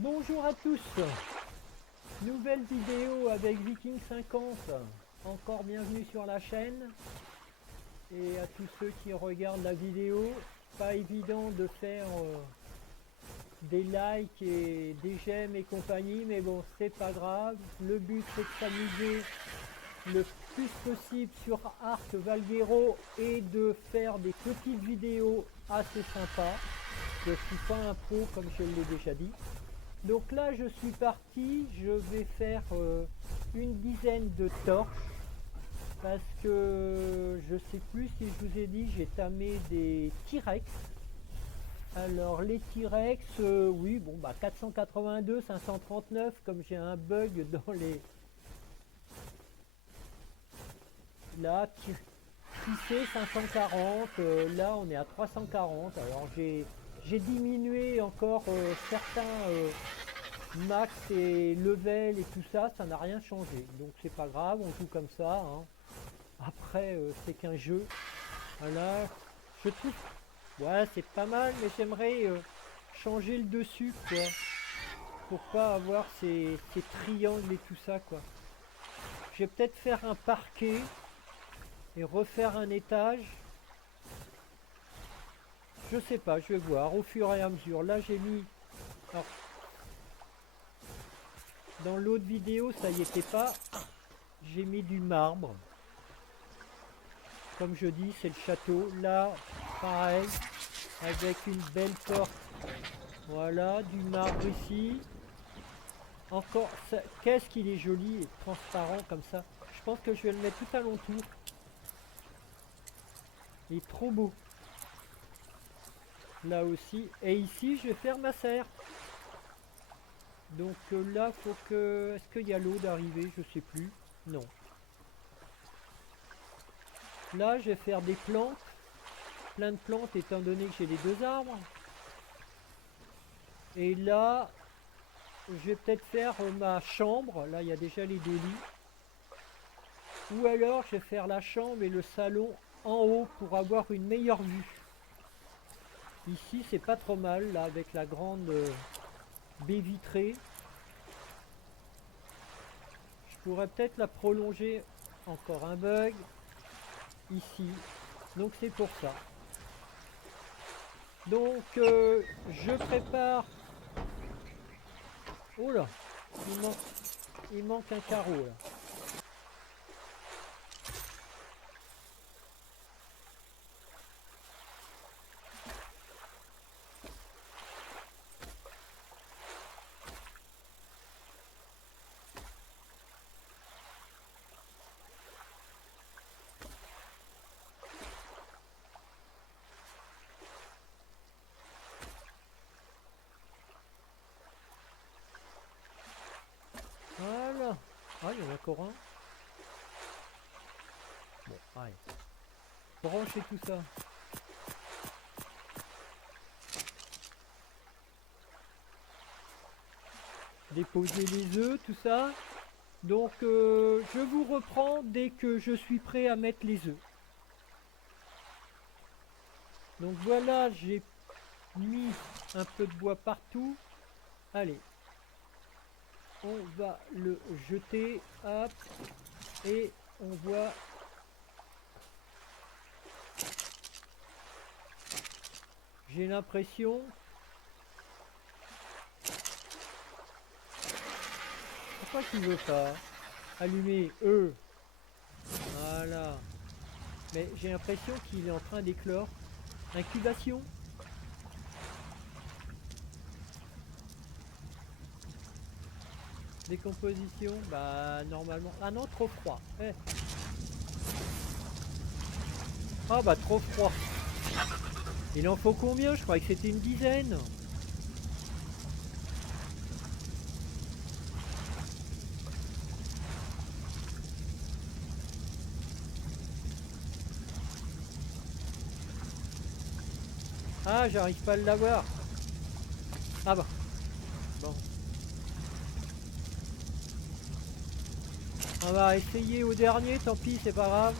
Bonjour à tous, nouvelle vidéo avec Viking 50, encore bienvenue sur la chaîne et à tous ceux qui regardent la vidéo, pas évident de faire des likes et des j'aime et compagnie, mais bon c'est pas grave, le but c'est de s'amuser le plus possible sur Ark Valguero et de faire des petites vidéos assez sympas. Je suis pas un pro comme je l'ai déjà dit. Donc là je suis parti, je vais faire une dizaine de torches parce que je sais plus si je vous ai dit, j'ai tamé des T-Rex. Alors les T-Rex, oui bon bah 482, 539 comme j'ai un bug dans les... Là, tissé 540, là on est à 340, alors j'ai diminué encore certains max et level et tout ça, ça n'a rien changé. Donc c'est pas grave, on joue comme ça. Hein. Après, c'est qu'un jeu. Voilà, je trouve, ouais, c'est pas mal, mais j'aimerais changer le dessus, quoi. Pour pas avoir ces triangles et tout ça, quoi. Je vais peut-être faire un parquet et refaire un étage. Je sais pas, je vais voir au fur et à mesure. Là, j'ai mis... Alors, dans l'autre vidéo, ça y était pas. J'ai mis du marbre. Comme je dis, c'est le château. Là, pareil, avec une belle porte. Voilà, du marbre ici. Encore, qu'est-ce qu'il est joli et transparent comme ça. Je pense que je vais le mettre tout alentour. Il est trop beau. Là aussi. Et ici, je vais faire ma serre. Donc là, faut que... Est-ce qu'il y a l'eau d'arriver? Je sais plus. Non. Là, je vais faire des plantes. Plein de plantes étant donné que j'ai les deux arbres. Et là, je vais peut-être faire ma chambre. Là, il y a déjà les deux lits. Ou alors, je vais faire la chambre et le salon en haut pour avoir une meilleure vue. Ici, c'est pas trop mal, là, avec la grande baie vitrée. Je pourrais peut-être la prolonger. Encore un bug. Ici. Donc, c'est pour ça. Donc, je prépare... Oh là, il manque un carreau, là. Voilà. Ah, il y en a encore un. Bon, allez. Branchez tout ça. Déposer les œufs, tout ça. Donc, je vous reprends dès que je suis prêt à mettre les œufs. Donc voilà, j'ai mis un peu de bois partout. Allez. On va le jeter. Hop. Et on voit... J'ai l'impression... Pourquoi tu veux pas allumer eux? Voilà. Mais j'ai l'impression qu'il est en train d'éclore. Incubation. Décomposition. Bah normalement... Ah non, trop froid. Eh. Ah bah trop froid. Il en faut combien? Je croyais que c'était une dizaine. Ah, j'arrive pas à l'avoir. Ah bah. Bon. On va essayer au dernier, tant pis, c'est pas grave.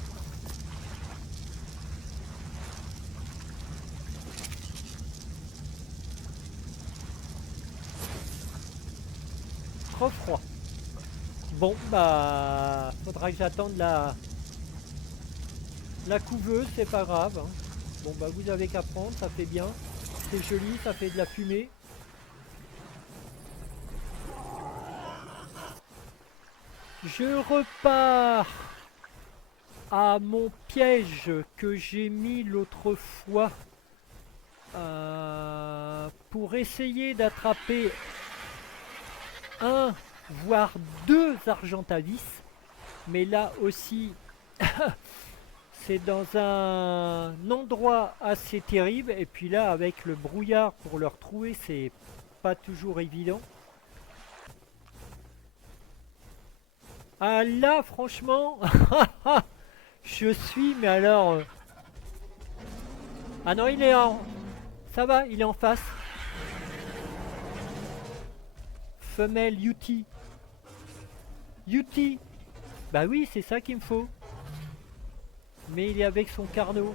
trop froid. Bon, bah, faudra que j'attende la couveuse, c'est pas grave. Hein. Bon, bah, vous avez qu'à prendre, ça fait bien. C'est joli, ça fait de la fumée. Je repars à mon piège que j'ai mis l'autre fois pour essayer d'attraper un, voire deux Argentavis. Mais là aussi, c'est dans un endroit assez terrible. Et puis là, avec le brouillard pour le retrouver, c'est pas toujours évident. Ah là, franchement, je suis, mais alors... Ah non, il est en... Ça va, il est en face. Femelle Yuti. Yuti. Bah oui, c'est ça qu'il me faut. Mais il est avec son carnot.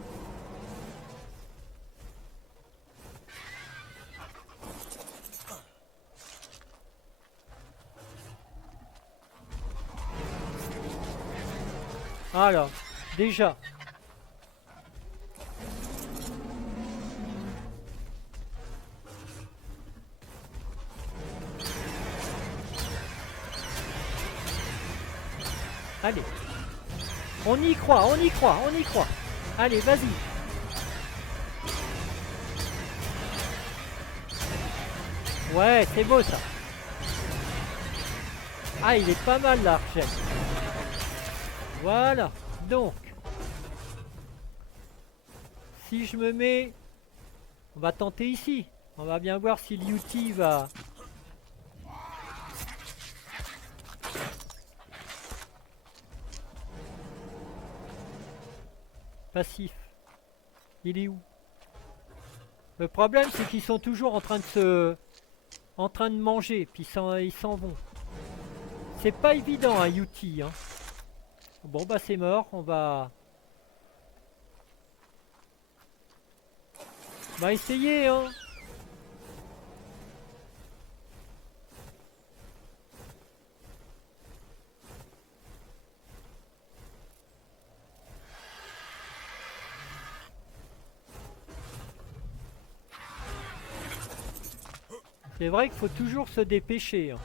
Alors, déjà. Allez. On y croit, on y croit, on y croit. Allez, vas-y. Ouais, c'est beau ça. Ah, il est pas mal l'archet. Voilà. Donc, si je me mets... On va tenter ici. On va bien voir si l'Uti va... Passif. Il est où? Le problème, c'est qu'ils sont toujours en train de manger, puis ils s'en vont. C'est pas évident, un Yuti. Hein. Bon, bah c'est mort, on va essayer, hein. C'est vrai qu'il faut toujours se dépêcher. Hein.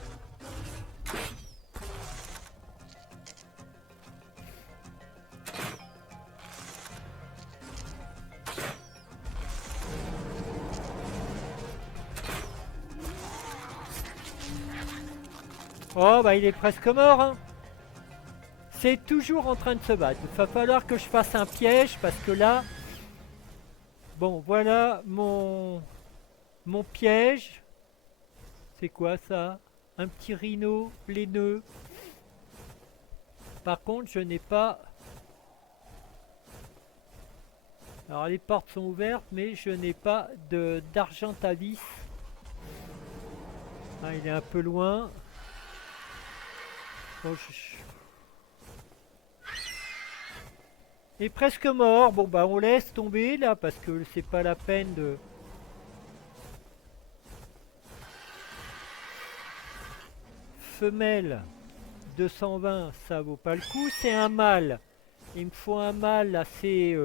Oh, bah il est presque mort. Hein. C'est toujours en train de se battre. Il va falloir que je fasse un piège parce que là... Bon, voilà mon piège. C'est quoi ça? Un petit rhino laineux. Par contre, je n'ai pas... Alors les portes sont ouvertes, mais je n'ai pas d'Argentavis. Ah, il est un peu loin. Bon, il est presque mort. Bon, bah on laisse tomber là, parce que c'est pas la peine de... Femelle 220, ça vaut pas le coup. C'est un mâle. Il me faut un mâle assez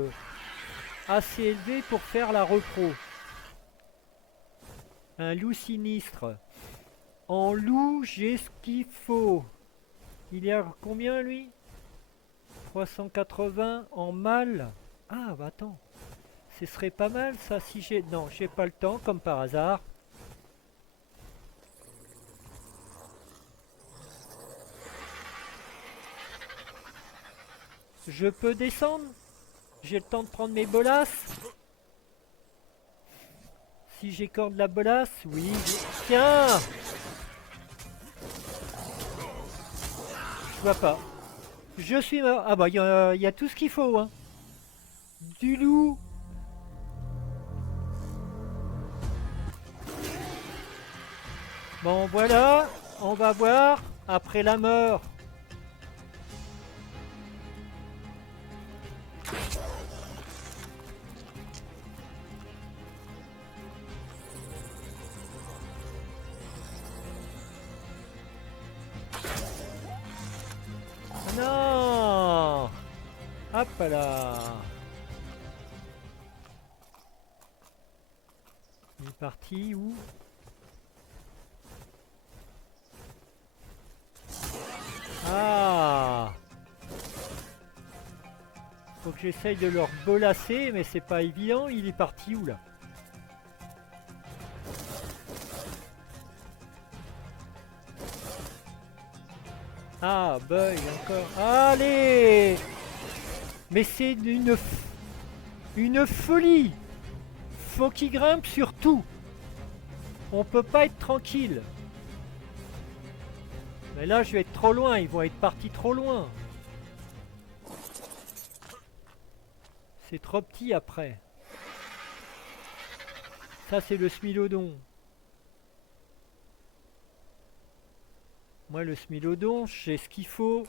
élevé pour faire la repro. Un loup sinistre. En loup, j'ai ce qu'il faut. Il est à combien lui? 380 en mâle. Ah bah attends. Ce serait pas mal ça si j'ai... Non, j'ai pas le temps comme par hasard. Je peux descendre? J'ai le temps de prendre mes bolasses? Si j'écorde la bolasse? Oui. Tiens! Je vois pas. Je suis mort. Ah bah il y a tout ce qu'il faut. Hein. Du loup. Bon voilà. On va voir. Après la mort. Hop là. Il est parti où? Ah! Faut que j'essaye de le rebelasser, mais c'est pas évident. Il est parti où là? Ah, bug encore. Allez! Mais c'est une folie! Faut qu'il grimpe sur tout. On peut pas être tranquille. Mais là, je vais être trop loin. Ils vont être partis trop loin. C'est trop petit après. Ça, c'est le smilodon. Moi, le smilodon, j'ai ce qu'il faut.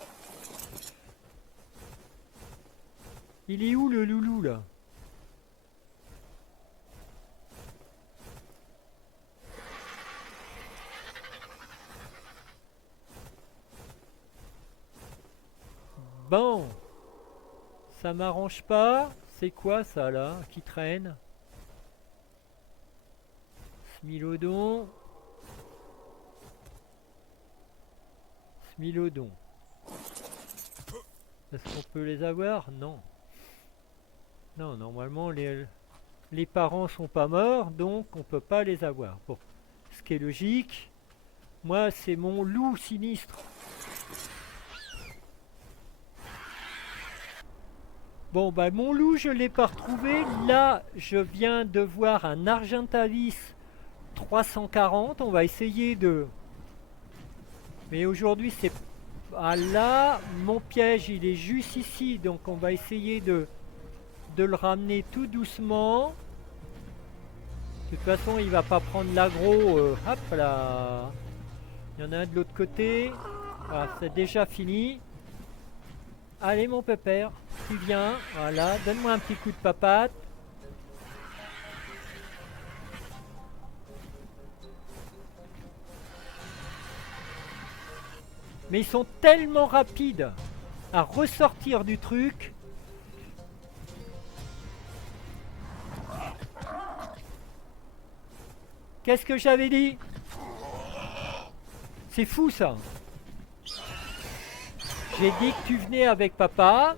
Il est où le loulou là? Bon, ça m'arrange pas. C'est quoi ça là qui traîne? Smilodon. Smilodon. Est-ce qu'on peut les avoir? Non. Non, normalement les parents sont pas morts, donc on peut pas les avoir. Bon, ce qui est logique. Moi, c'est mon loup sinistre. Bon, bah mon loup, je l'ai pas retrouvé. Là, je viens de voir un Argentavis 340. On va essayer de... Mais aujourd'hui, c'est... Ah là, mon piège, il est juste ici. Donc, on va essayer de le ramener tout doucement. De toute façon, il va pas prendre l'aggro. Hop là. Il y en a un de l'autre côté. Voilà, c'est déjà fini. Allez mon pépère, tu viens, voilà, donne-moi un petit coup de papate. Mais ils sont tellement rapides à ressortir du truc. Qu'est-ce que j'avais dit? C'est fou ça. J'ai dit que tu venais avec papa,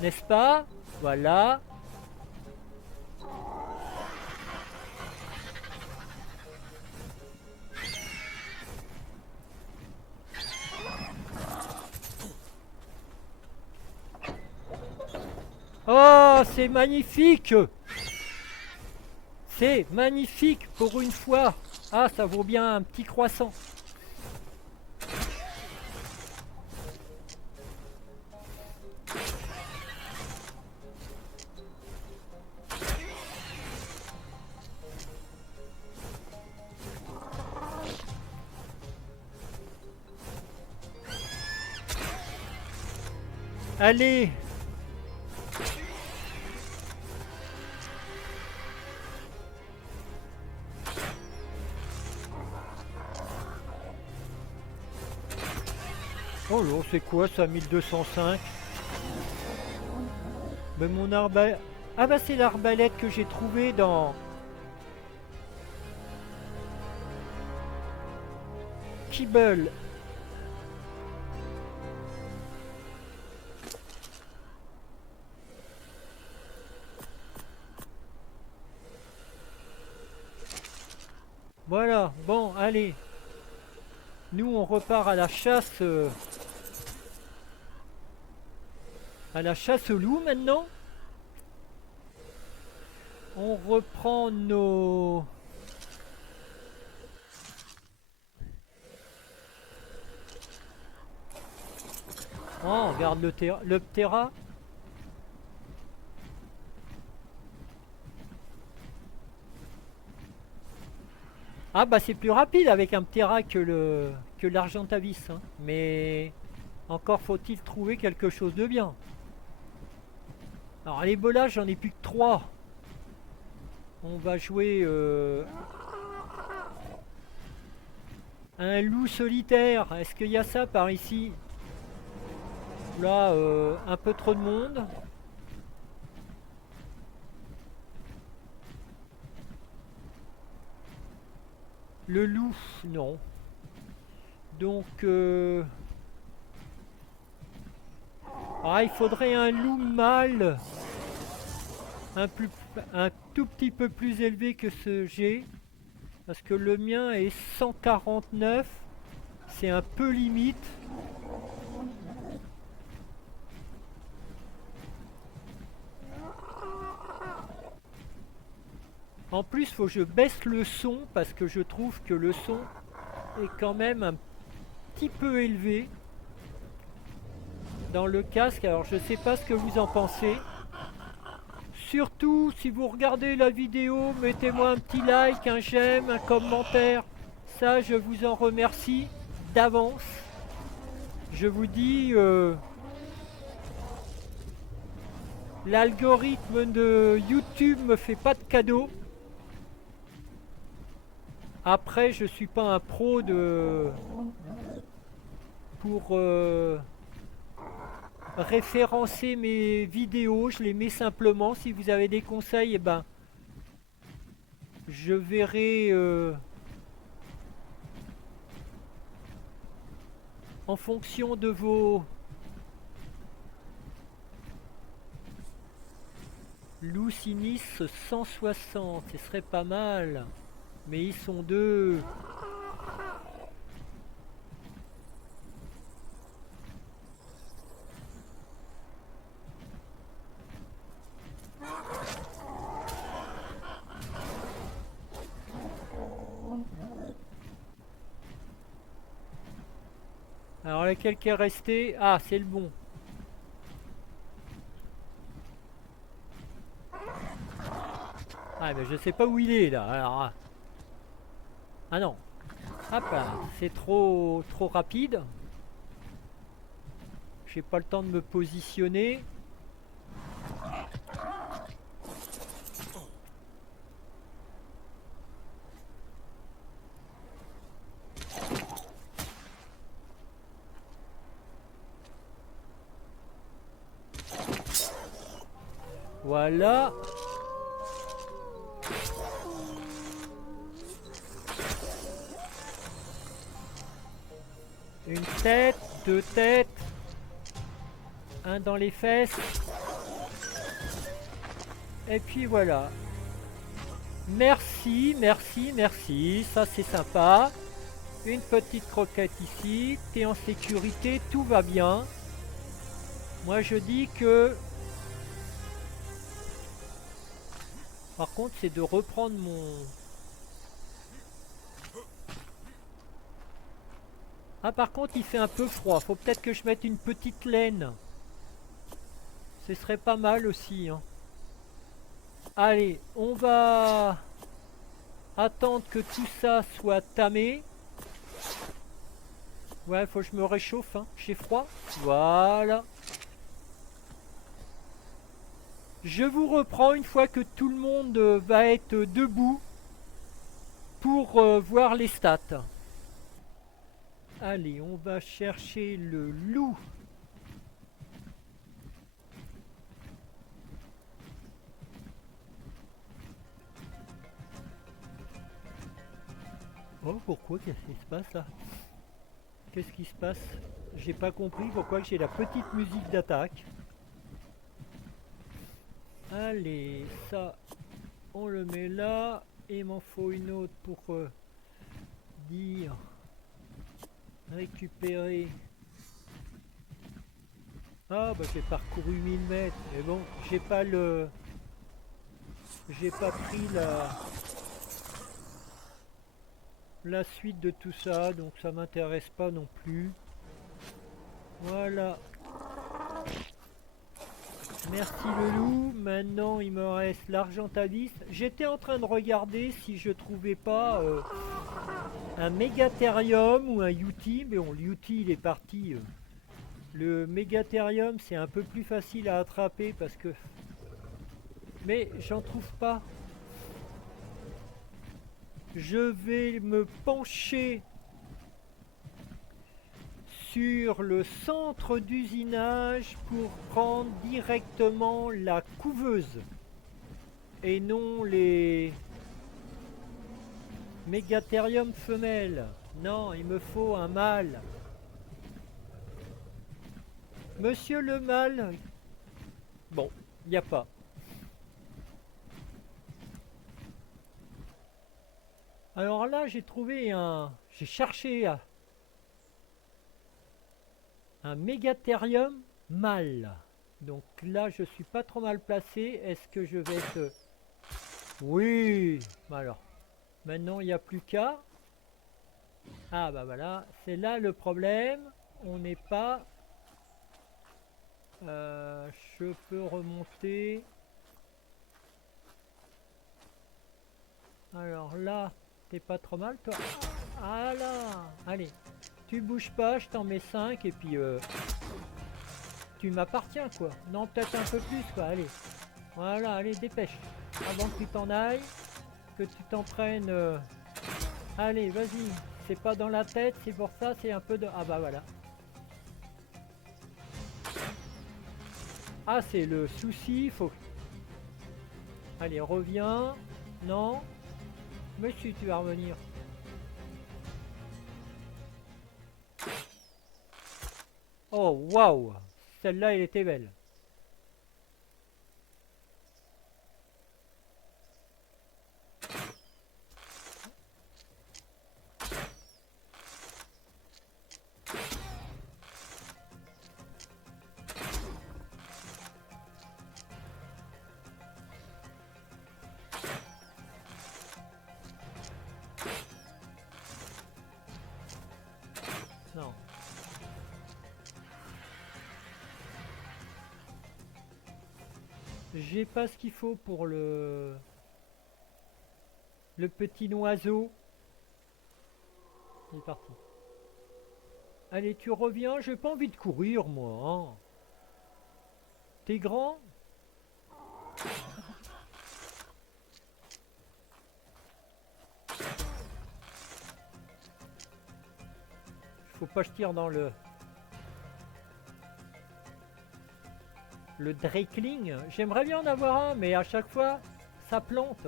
n'est-ce pas? Voilà. Oh, c'est magnifique! C'est magnifique pour une fois. Ah, ça vaut bien un petit croissant. Allez! Oh là, c'est quoi ça, 1205? Mais mon arbalète... Ah bah c'est l'arbalète que j'ai trouvé dans... Kibble. Voilà, bon, allez. Nous, on repart à la chasse... à la chasse au loup, maintenant. On reprend nos... Oh, on regarde le Ptera. Ah bah c'est plus rapide avec un Ptera que l'Argentavis, hein. Mais encore faut-il trouver quelque chose de bien. Alors les bolas, j'en ai plus que 3. On va jouer un loup solitaire. Est-ce qu'il y a ça par ici? Là, un peu trop de monde. Le loup, non. Donc, il faudrait un loup mâle un, plus, un tout petit peu plus élevé que ce G. Parce que le mien est 149. C'est un peu limite. En plus, faut que je baisse le son parce que je trouve que le son est quand même un petit peu élevé dans le casque. Alors, je sais pas ce que vous en pensez. Surtout, si vous regardez la vidéo, mettez-moi un petit like, un j'aime, un commentaire. Ça, je vous en remercie d'avance. Je vous dis, l'algorithme de YouTube me fait pas de cadeau. Après, je suis pas un pro pour référencer mes vidéos. Je les mets simplement. Si vous avez des conseils, eh ben, je verrai en fonction de vos loups sinistres 160. Ce serait pas mal. Mais ils sont deux. Alors lequel qui est resté? Ah, c'est le bon. Ah, mais je sais pas où il est là. Alors, ah non. Hop, c'est trop rapide. J'ai pas le temps de me positionner. Voilà. Une tête, deux têtes. Un dans les fesses. Et puis voilà. Merci, merci, merci. Ça c'est sympa. Une petite croquette ici. T'es en sécurité, tout va bien. Moi je dis que... Par contre c'est de reprendre mon... Ah par contre il fait un peu froid. Faut peut-être que je mette une petite laine. Ce serait pas mal aussi. Hein. Allez, on va attendre que tout ça soit tamé. Ouais, faut que je me réchauffe. Hein. J'ai froid. Voilà. Je vous reprends une fois que tout le monde va être debout pour voir les stats. Allez, on va chercher le loup. Oh, pourquoi? Qu'est-ce qui se passe là? Qu'est-ce qui se passe? J'ai pas compris pourquoi j'ai la petite musique d'attaque. Allez, ça, on le met là. Et il m'en faut une autre pour dire récupérer. Ah, bah j'ai parcouru 1000 mètres. Mais bon, j'ai pas le... J'ai pas pris la suite de tout ça, donc ça m'intéresse pas non plus. Voilà. Merci le loup. Maintenant il me reste l'argentavis. J'étais en train de regarder si je trouvais pas un mégatherium ou un Yuti. Mais bon, le Yuti il est parti. Le mégatherium c'est un peu plus facile à attraper parce que... Mais j'en trouve pas. Je vais me pencher sur le centre d'usinage pour prendre directement la couveuse et non les Mégatherium femelle. Non, il me faut un mâle. Monsieur le mâle. Bon, il n'y a pas. Alors là, j'ai trouvé un... J'ai cherché un mégatherium mâle. Donc là, je suis pas trop mal placé. Est-ce que je vais être... Oui. Alors, maintenant, il n'y a plus qu'à... Ah bah voilà, c'est là le problème. On n'est pas... je peux remonter. Alors là, t'es pas trop mal toi. Ah là. Allez, tu bouges pas, je t'en mets 5 et puis tu m'appartiens quoi. Non, peut-être un peu plus quoi, allez. Voilà, allez, dépêche. Avant que tu t'en ailles, que tu t'en prennes... Allez, vas-y. C'est pas dans la tête, c'est pour ça, c'est un peu de... Ah bah voilà. Ah, c'est le souci, faut... Allez, reviens. Non. Monsieur, tu vas revenir. Oh, waouh. Celle-là, elle était belle. Non. J'ai pas ce qu'il faut pour le petit oiseau. Il est parti. Allez, tu reviens. J'ai pas envie de courir, moi. Hein. T'es grand? Faut pas que je tire dans le Drakeling. J'aimerais bien en avoir un, mais à chaque fois, ça plante.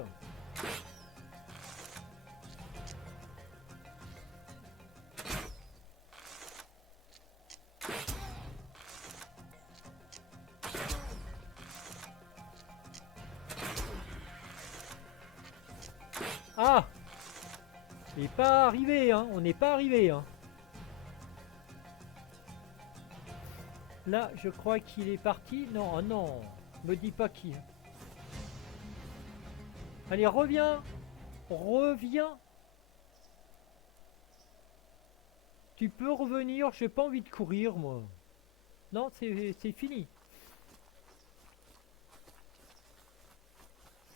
Ah! Il n'est pas arrivé, hein. On n'est pas arrivé, hein. Là, je crois qu'il est parti. Non, oh non. Me dis pas qui. Allez, reviens. Reviens. Tu peux revenir. J'ai pas envie de courir, moi. Non, c'est fini.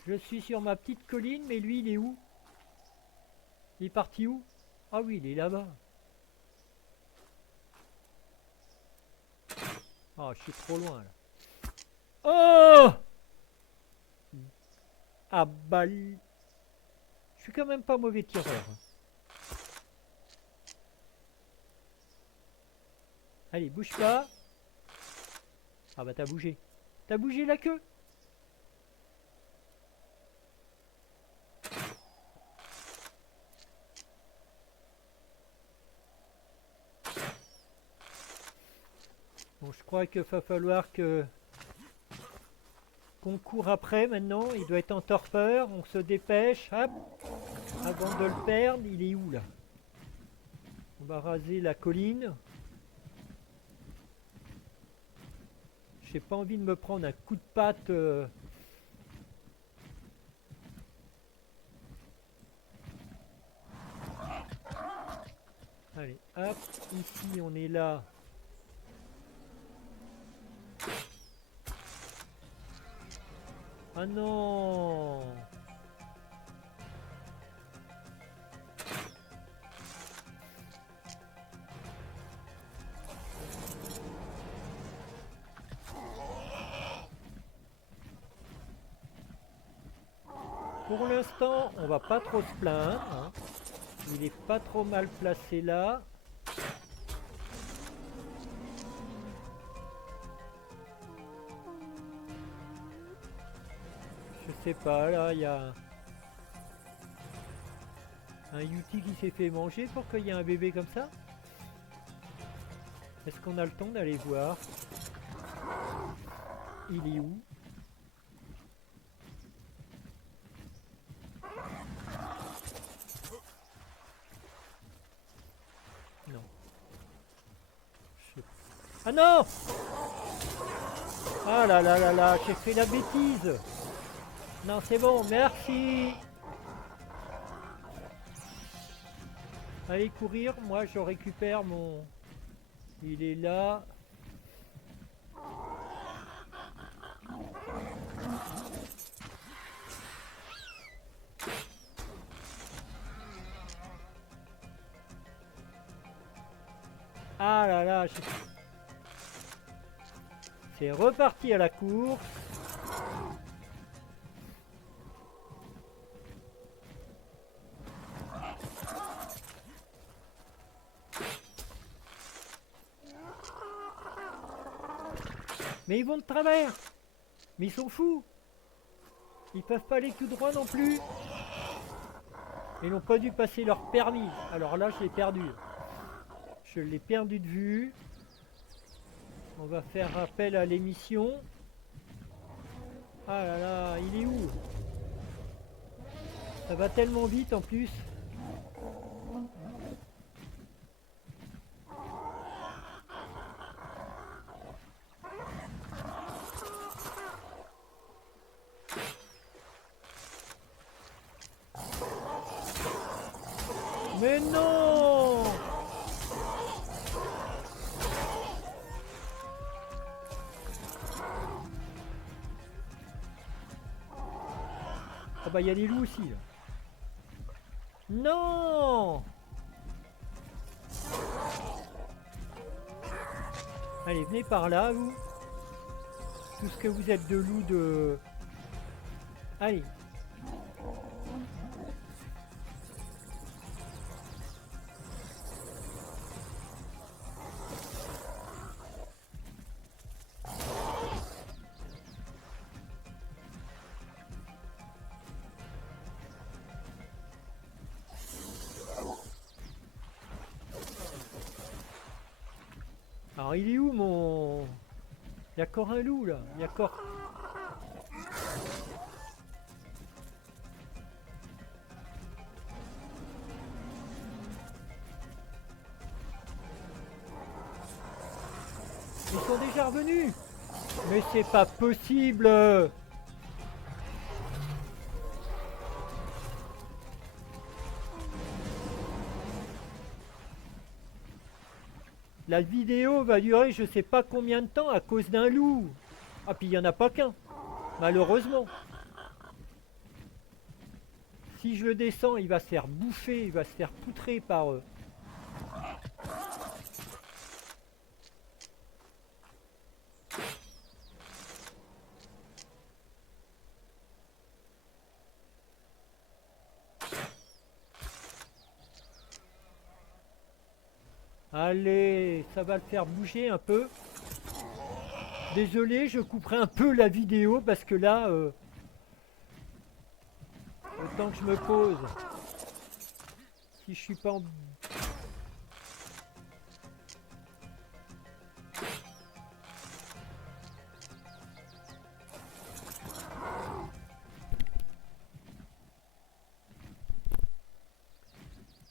Je suis sur ma petite colline, mais lui, il est où? Il est parti où? Ah oui, il est là-bas. Ah, je suis trop loin, là. Oh! Ah bah... Je suis quand même pas mauvais tireur. Allez, bouge pas. Ah bah t'as bougé. T'as bougé la queue. Bon, je crois qu'il va falloir que qu'on court après maintenant. Il doit être en torpeur. On se dépêche. Hop. Avant de le perdre. Il est où là? On va raser la colline. J'ai pas envie de me prendre un coup de patte. Allez, hop. Ici, on est là. Ah non! Pour l'instant, on va pas trop se plaindre. Hein. Il est pas trop mal placé là. Je sais pas, là, il y a... Un Yuti qui s'est fait manger pour qu'il y ait un bébé comme ça? Est-ce qu'on a le temps d'aller voir? Il est où? Non. Ah non! Ah là là là là, j'ai fait la bêtise! Non, c'est bon, merci! Allez courir, moi je récupère mon... Il est là. Ah là là, c'est reparti à la course. Mais ils vont de travers. Mais ils sont fous. Ils peuvent pas aller tout droit non plus. Ils n'ont pas dû passer leur permis. Alors là, je l'ai perdu. Je l'ai perdu de vue. On va faire appel à l'émission. Ah là là, il est où? Ça va tellement vite en plus. Mais non! Ah bah il y a des loups aussi là. Non! Allez, venez par là vous. Tout ce que vous êtes de loups de... Allez. Alors il est où mon... Il y a encore un loup là. Il y a encore... Ils sont déjà revenus. Mais c'est pas possible. La vidéo va durer je sais pas combien de temps à cause d'un loup. Ah puis il n'y en a pas qu'un. Malheureusement. Si je le descends, il va se faire bouffer, il va se faire poutrer par eux. Allez, ça va le faire bouger un peu. Désolé, je couperai un peu la vidéo parce que là, autant que je me pose. Si je suis pas en...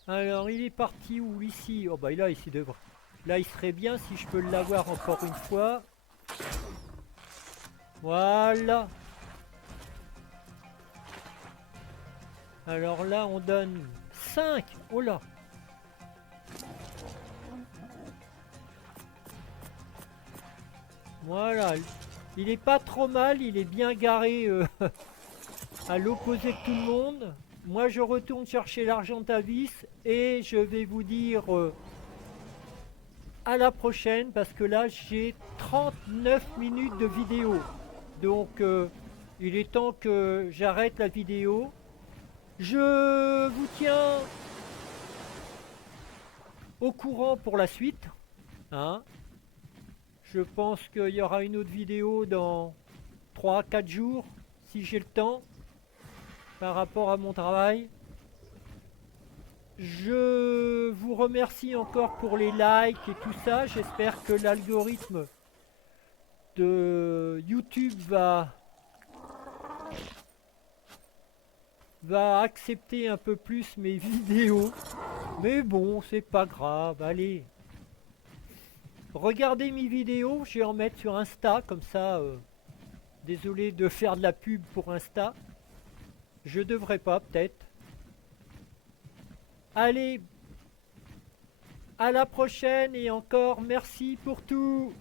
Alors, il est parti où ici? Oh bah là, ici devrait. Là, il serait bien si je peux l'avoir encore une fois. Voilà. Alors là, on donne 5. Oh là. Voilà. Il est pas trop mal. Il est bien garé à l'opposé de tout le monde. Moi, je retourne chercher l'Argentavis et je vais vous dire à la prochaine parce que là, j'ai 39 minutes de vidéo. Donc, il est temps que j'arrête la vidéo. Je vous tiens au courant pour la suite. Hein. Je pense qu'il y aura une autre vidéo dans 3-4 jours, si j'ai le temps, par rapport à mon travail. Je vous remercie encore pour les likes et tout ça. J'espère que l'algorithme de YouTube va accepter un peu plus mes vidéos. Mais bon, c'est pas grave. Allez, regardez mes vidéos. Je vais en mettre sur Insta, comme ça. Désolé de faire de la pub pour Insta. Je devrais pas, peut-être. Allez, à la prochaine et encore merci pour tout.